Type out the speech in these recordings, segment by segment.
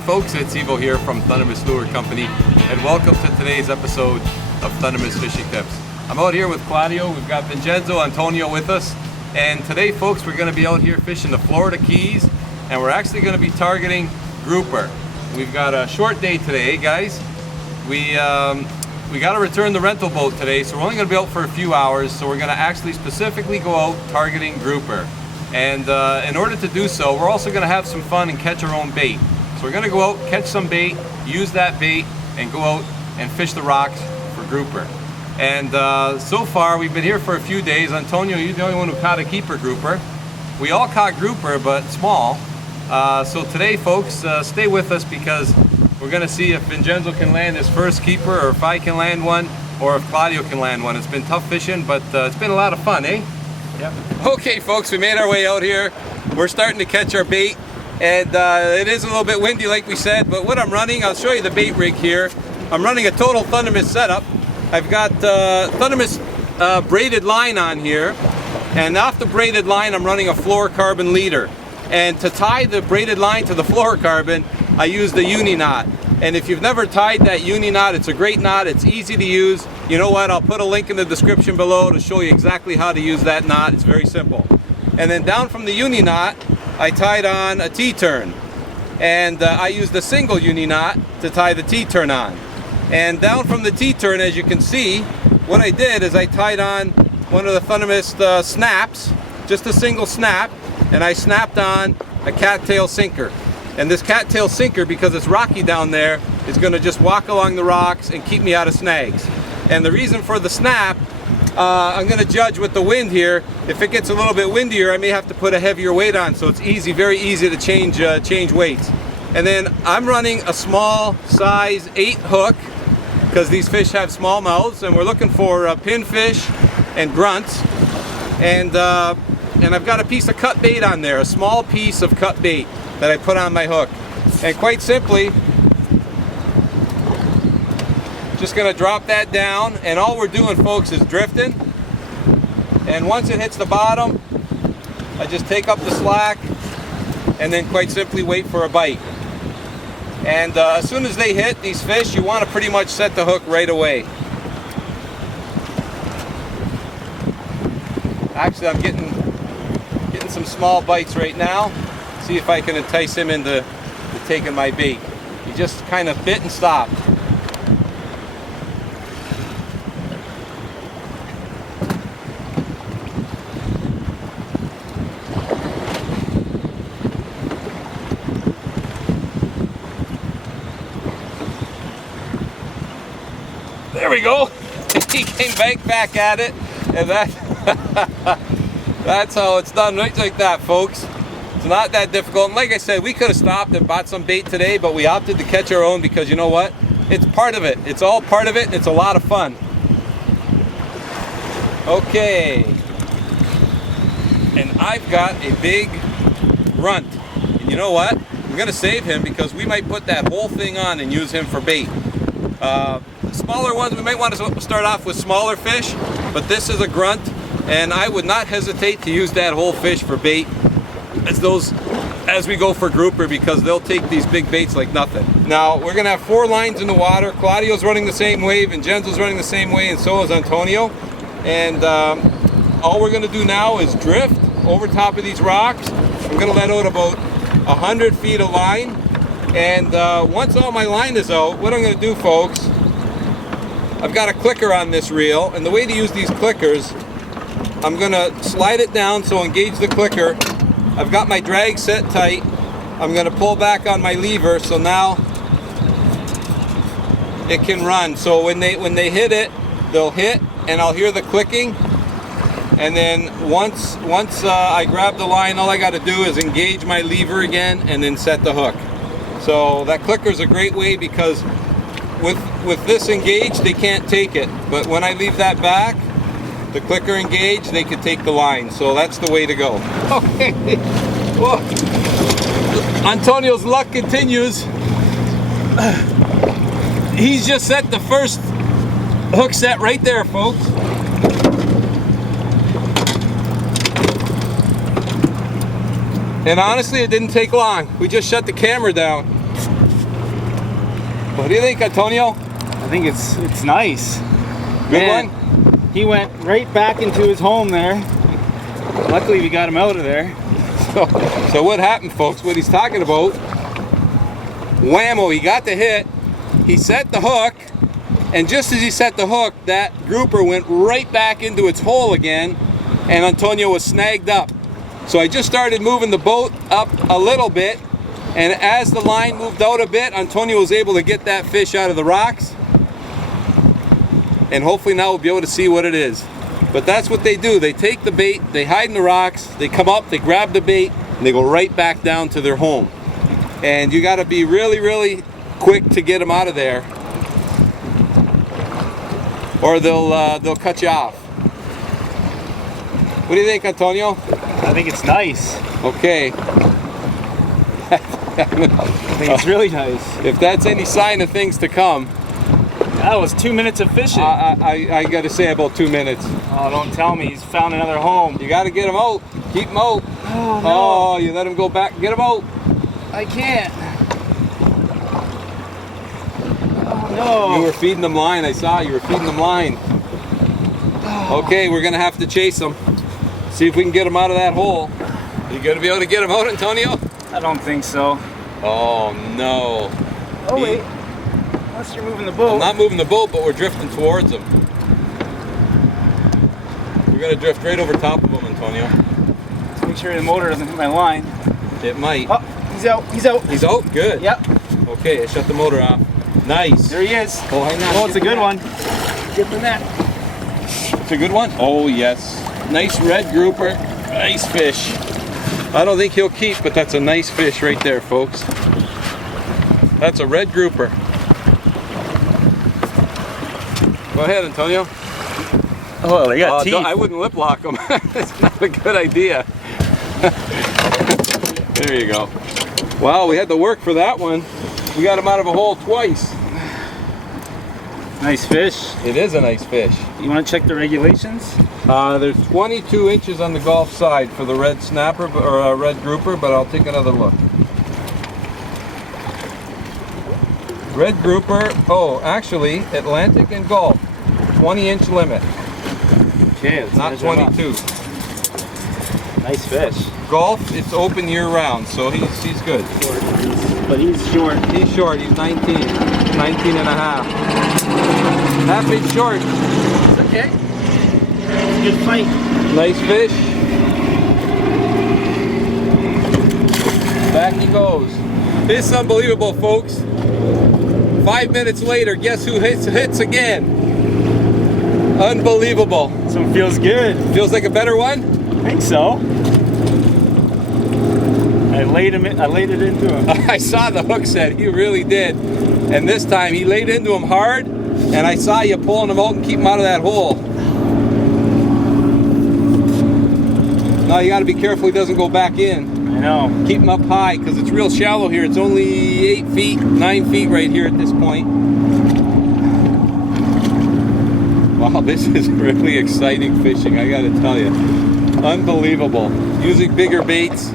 Hi folks, it's Evo here from Thundermist Lure Company, and welcome to today's episode of Thundermist Fishing Tips. I'm out here with Claudio. We've got Vincenzo, Antonio with us, and today folks we're going to be out here fishing the Florida Keys, and we're actually going to be targeting grouper. We've got a short day today, guys. We got to return the rental boat today, so we're only going to be out for a few hours, so we're going to actually specifically go out targeting grouper. And in order to do so, we're also going to have some fun and catch our own bait. So we're going to go out, catch some bait, use that bait, and go out and fish the rocks for grouper. And so far, we've been here for a few days. Antonio, you're the only one who caught a keeper grouper. We all caught grouper, but small. So today, folks, stay with us because we're going to see if Vincenzo can land his first keeper, or if I can land one, or if Claudio can land one. It's been tough fishing, but it's been a lot of fun, eh? Yeah. Okay, folks, we made our way out here. We're starting to catch our bait. And it is a little bit windy like we said, but what I'm running, I'll show you the bait rig here. I'm running a total Thundermist setup. I've got Thundermist braided line on here, and off the braided line I'm running a fluorocarbon leader. And to tie the braided line to the fluorocarbon, I use the uni knot. And if you've never tied that uni knot, it's a great knot, it's easy to use. You know what, I'll put a link in the description below to show you exactly how to use that knot. It's very simple. And then down from the uni knot, I tied on a T-turn, and I used a single uni knot to tie the T-turn on. And down from the T-turn, as you can see, what I did is I tied on one of the Thundermist snaps, just a single snap, and I snapped on a cattail sinker. And this cattail sinker, because it's rocky down there, is going to just walk along the rocks and keep me out of snags. And the reason for the snap, I'm going to judge with the wind here. If it gets a little bit windier, I may have to put a heavier weight on, so it's easy, very easy to change weights. And then I'm running a small size 8 hook, because these fish have small mouths, and we're looking for pinfish and grunts. And I've got a piece of cut bait on there, a small piece of cut bait that I put on my hook. And quite simply, just going to drop that down, and all we're doing, folks, is drifting. And once it hits the bottom, I just take up the slack and then quite simply wait for a bite. And as soon as they hit these fish, you want to pretty much set the hook right away. Actually, I'm getting some small bites right now. See if I can entice him into taking my bait. He just kind of bit and stopped. There we go. He came back at it, and that's how it's done, right like that, folks. It's not that difficult. And like I said, we could have stopped and bought some bait today, but we opted to catch our own because you know what? It's part of it. It's all part of it, and it's a lot of fun. Okay. And I've got a big runt. And you know what? I'm going to save him because we might put that whole thing on and use him for bait. Smaller ones, we might want to start off with smaller fish, but this is a grunt, and I would not hesitate to use that whole fish for bait as we go for grouper, because they'll take these big baits like nothing. Now, we're going to have 4 lines in the water. Claudio's running the same way, Vincenzo's running the same way, and so is Antonio. And all we're going to do now is drift over top of these rocks. I'm going to let out about 100 feet of line, and once all my line is out, what I'm going to do, folks, I've got a clicker on this reel, and the way to use these clickers, I'm going to slide it down, so engage the clicker. I've got my drag set tight. I'm going to pull back on my lever, so now it can run. So when they hit it, they'll hit, and I'll hear the clicking. And then once I grab the line, all I got to do is engage my lever again and then set the hook. So that clicker is a great way because with this engaged, they can't take it. But when I leave that back, the clicker engaged, they can take the line. So that's the way to go. Okay. Whoa. Antonio's luck continues. He's just set the first hook set right there, folks. And honestly, it didn't take long. We just shut the camera down. What do you think, Antonio? I think it's nice. Good Man, one? he went right back into his home there. Luckily we got him out of there. So what happened, folks, what he's talking about, whammo, he got the hit, he set the hook, and just as he set the hook, that grouper went right back into its hole again, and Antonio was snagged up. So I just started moving the boat up a little bit, and as the line moved out a bit, Antonio was able to get that fish out of the rocks, and hopefully now we'll be able to see what it is. But that's what they do. They take the bait, they hide in the rocks, they come up, they grab the bait, and they go right back down to their home. And you got to be really, really quick to get them out of there, or they'll cut you off. What do you think, Antonio? I think it's nice. Okay. I think it's really nice. If that's any sign of things to come. That was 2 minutes of fishing. I got to say about 2 minutes. Oh, don't tell me he's found another home. You got to get him out. Keep him out. Oh, no. Oh, you let him go back. Get him out. I can't. Oh, no. You were feeding them line. I saw you were feeding them line. Okay, we're going to have to chase them. See if we can get them out of that hole. You going to be able to get them out, Antonio? I don't think so. Oh, no. Oh, wait. Unless you're moving the boat. I'm not moving the boat, but we're drifting towards them. We're going to drift right over top of them, Antonio. Just make sure the motor doesn't hit my line. It might. Oh, he's out. He's out. He's out? Good. Yep. Okay, I shut the motor off. Nice. There he is. Oh, hang on. Oh, it's a good one. Get the net. It's a good one? Oh, yes. Nice red grouper. Nice fish. I don't think he'll keep, but that's a nice fish right there, folks. That's a red grouper. Go ahead, Antonio. Oh, they got teeth. I wouldn't lip lock them. It's not a good idea. There you go. Wow, we had to work for that one. We got him out of a hole twice. Nice fish. It is a nice fish. You want to check the regulations? There's 22 inches on the Gulf side for the red snapper or red grouper, but I'll take another look. Red grouper, oh, actually, Atlantic and Gulf, 20-inch limit. Okay, let's not measure him up. 22. Nice fish. Gulf, it's open year-round, so he's good. But he's short. He's short. He's 19 and a half. Half inch short. It's okay. It's a good fight. Nice fish. Back he goes. This is unbelievable, folks. 5 minutes later, guess who hits again? Unbelievable. This one feels good. Feels like a better one? I think so. I laid it into him. I saw the hook set. He really did. And this time he laid into him hard, and I saw you pulling him out and keep him out of that hole. Now you got to be careful he doesn't go back in. I know. Keep him up high because it's real shallow here. It's only 8 feet, 9 feet right here at this point. Wow, this is really exciting fishing, I got to tell you. Unbelievable. Using bigger baits,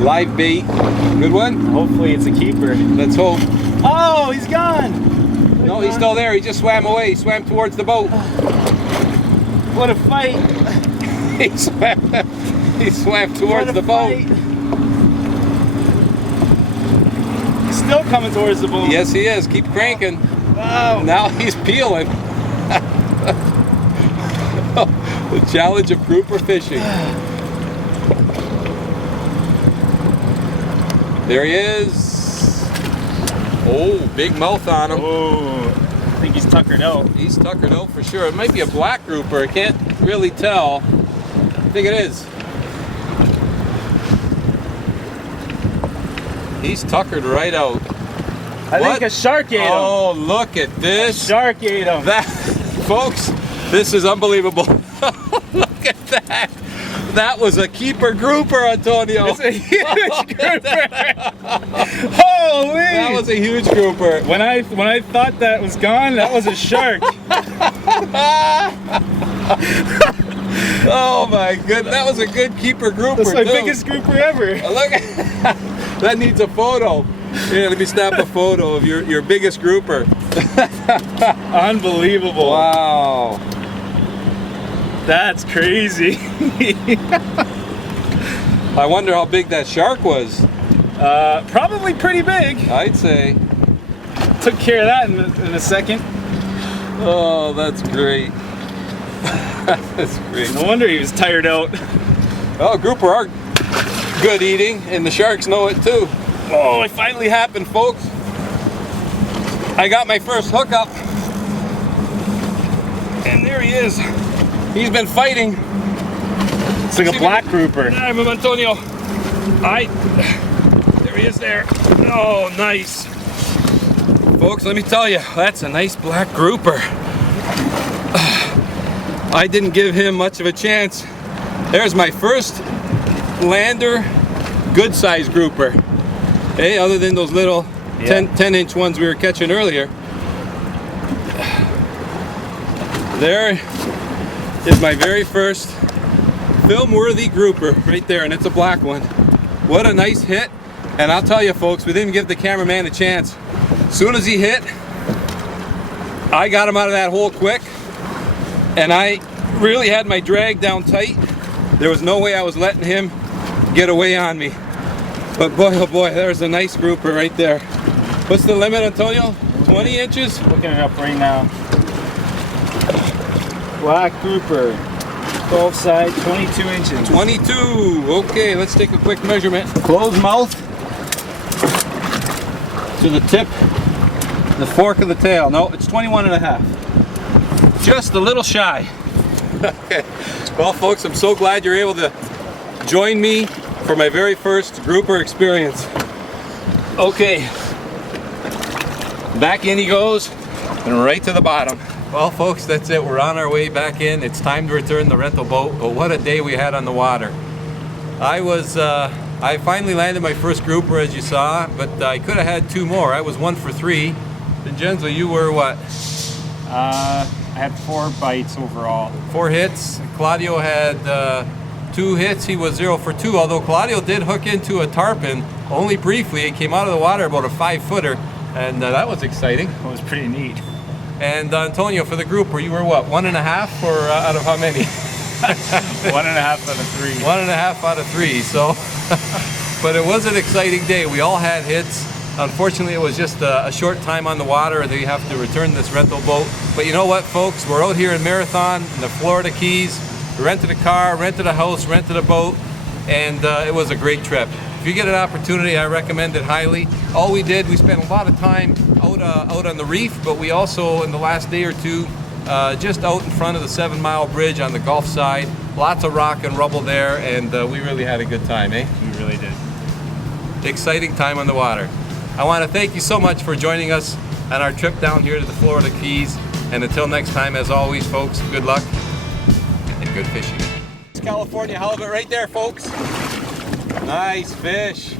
live bait. Good one? Hopefully it's a keeper. Let's hope. Oh, he's gone. No, he's still there. He just swam away. He swam towards the boat. What a fight. He swam towards the boat. He's still coming towards the boat. Yes, he is. Keep cranking. Wow. Now he's peeling. The challenge of grouper fishing. There he is. Oh, big mouth on him. Oh, I think he's tuckered out. He's tuckered out for sure. It might be a black grouper. I can't really tell. I think it is. He's tuckered right out. I think a shark ate him. Oh, look at this. A shark ate him. That, folks, this is unbelievable. Look at that. That was a keeper grouper, Antonio. It's a huge grouper. Holy! That was a huge grouper. When I thought that was gone, that was a shark. Oh my goodness, that was a good keeper grouper. That's my too. biggest grouper ever. Look, that needs a photo. Here, let me snap a photo of your biggest grouper. Unbelievable. Wow. That's crazy. I wonder how big that shark was. Probably pretty big. I'd say. Took care of that in a second. Oh, that's great. That's great. No wonder he was tired out. Well, grouper are good eating, and the sharks know it too. Oh, it finally happened, folks. I got my first hookup, and there he is. He's been fighting. It's like a black grouper. I'm Antonio. There he is there. Oh, nice. Folks, let me tell you, that's a nice black grouper. I didn't give him much of a chance. There's my first lander, good size grouper. Hey, other than those little 10-inch ones we were catching earlier. There is my very first film-worthy grouper right there, and it's a black one. What a nice hit. And I'll tell you folks, we didn't give the cameraman a chance. As soon as he hit, I got him out of that hole quick, and I really had my drag down tight. There was no way I was letting him get away on me. But boy, oh boy, there's a nice grouper right there. What's the limit, Antonio? 20 inches? Looking it up right now. Black grouper, 12 side, 22 inches. 22. Okay, let's take a quick measurement. Closed mouth To the tip, the fork of the tail. No, it's 21.5. Just a little shy. Okay. Well, folks, I'm so glad you're able to join me for my very first grouper experience. Okay. Back in he goes, and right to the bottom. Well, folks, that's it. We're on our way back in. It's time to return the rental boat. But what a day we had on the water. I finally landed my first grouper, as you saw, but I could have had 2 more. I was 1 for 3. Vincenzo, you were what? I had 4 bites overall. 4 hits. Claudio had 2 hits. He was 0 for 2, although Claudio did hook into a tarpon only briefly. It came out of the water about a 5-footer, and that was exciting. It was pretty neat. And Antonio, for the grouper, you were what, 1.5 or out of how many? 1.5 out of 3. 1.5 out of 3. So, but it was an exciting day. We all had hits. Unfortunately, it was just a short time on the water, and they have to return this rental boat. But you know what, folks? We're out here in Marathon, in the Florida Keys. We rented a car, rented a house, rented a boat, and it was a great trip. If you get an opportunity, I recommend it highly. All we did, we spent a lot of time out on the reef, but we also, in the last day or 2, just out in front of the 7 Mile Bridge on the Gulf side. Lots of rock and rubble there, and we really had a good time, eh? We really did. Exciting time on the water. I want to thank you so much for joining us on our trip down here to the Florida Keys. And until next time, as always, folks, good luck and good fishing. California halibut right there, folks. Nice fish.